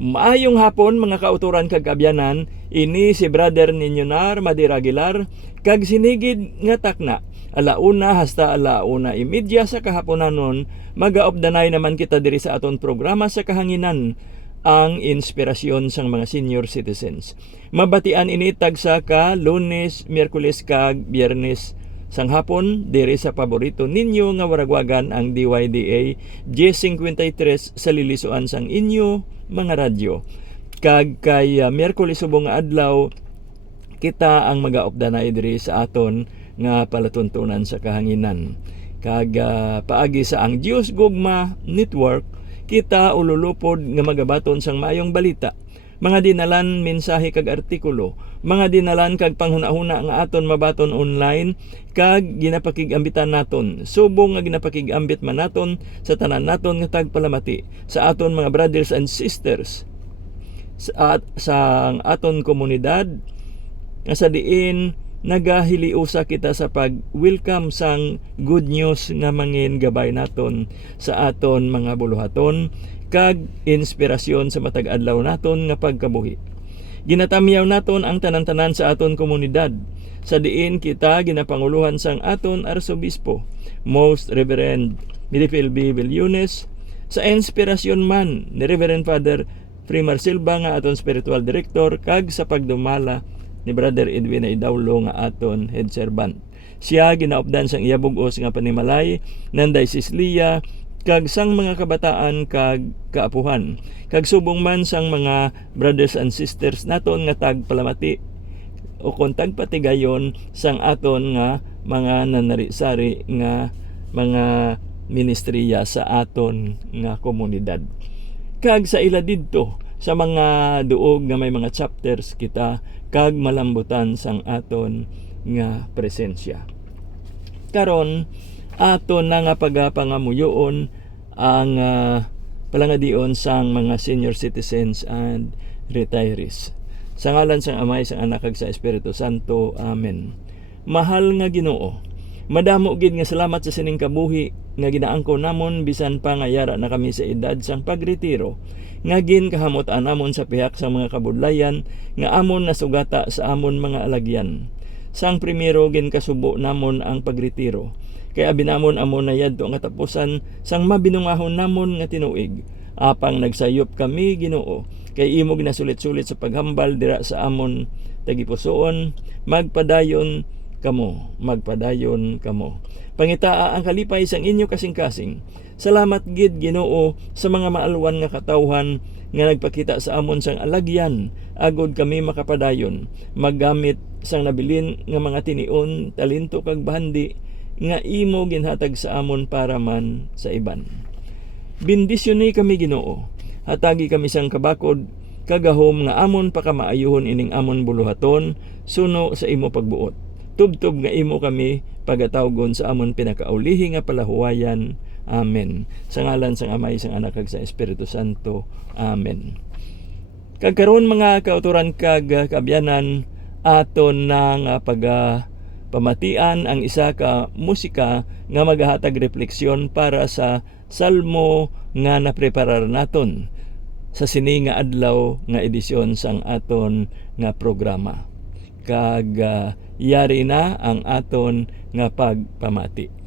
Maayong hapon mga kauturan kag kabyanan, ini si brother ninyo Nar Madira Aguilar kag sinigid nga takna. Alauna hasta alauna imedya sa kahaponanon, magaobdanay naman kita diri sa aton programa sa kahanginan ang inspirasyon sang mga senior citizens. Mabatian ini tagsa ka Lunes, Miyerkules kag Biyernes sang hapon diri sa paborito ninyo nga waragwagan ang DYDA J53 sa lilisuan sang inyo mga radyo. Kag kay Miyerkules subong nga adlaw kita ang magaopdanay diri sa aton nga palatuntunan sa kahanginan. Kag paagi sa ang Dios Gugma Network, kita ululupod nga magabaton sang maayong balita, mga dinalan mensahe kag artikulo, mga dinalan kag panghuna-huna nga aton mabaton online, kag ginapakigambitan naton subong nga ginapakigambit man naton sa tanan naton nga tagpalamati sa aton mga brothers and sisters sa aton komunidad nga sa diin nagahiliusa kita sa pag-welcome sang good news nga mangin gabay naton sa aton mga buluhaton kag inspirasyon sa matag adlaw naton nga pagkabuhi. Ginatamyaw naton ang tanan-tanan sa aton komunidad sa diin kita ginapanguluhan sang aton arsobispo Most Reverend Milipil B. Villunes, sa inspirasyon man ni Reverend Father Primar Silva nga aton spiritual director, kag sa pagdumala ni Brother Edwin Idaulo nga aton head servant. Siya ginaupdan sang iya bug-os nga panimalay nan Diocese Lia kag sang mga kabataan kag kaapuhan, kag subong man sang mga brothers and sisters naton nga tagpalamati o kon tagpatigayon sang aton nga mga nanari-sari nga mga ministriya sa aton nga komunidad. Kag sa ila didto sa mga duog nga may mga chapters kita kag malambutan sang aton nga presensya. Karon aton na nga pagapangamuyoon ang palangadion sang mga senior citizens and retirees. Sa ngalan sang Amay, sang Anak kag sa Espiritu Santo. Amen. Mahal nga Ginoo, madamo gid nga salamat sa sining kabuhi nga ginaangko namon bisan pa nga yara na kami sa edad sang pagretiro, nga ginkahamot-an namon sa pihak sa mga kabudlayan nga amon nasugata sa amon mga alagyan. Sang primero ginkasubo namon ang pagretiro, kay abinamon amon na yadto nga tapusan sang mabinungahon namon nga tinuig. Apang nagsayop kami Ginoo, kay imo ginasulit-sulit sa paghambal dira sa amon tagipusoon, magpadayon kamo. Pangitaa ang kalipay sang inyo kasing-kasing. Salamat gid Ginoo sa mga maalwan nga katawhan nga nagpakita sa amon sang alagyan, agod kami makapadayon maggamit sang nabilin nga mga tinion, talento kag bahandi nga imo ginhatag sa amon para man sa iban. Bendisyoni kami Ginoo, hatagi kami sang kabakod kagahom nga amon pakamaayuhon ining amon buluhaton suno sa imo pagbuot. Tubtob nga imo kami pagatawgon sa amon pinakaulihi nga palahuwayan. Amen. Sa ngalan sang Amay, sang Anak kag sa Espiritu Santo. Amen. Kag karon mga kauturan kag kabyanan, aton nang pamatian ang isa ka musika nga magahatag refleksyon para sa salmo nga napreparar naton sa sini nga adlaw nga edisyon sang aton nga programa. Kag yari na ang aton nga pagpamati.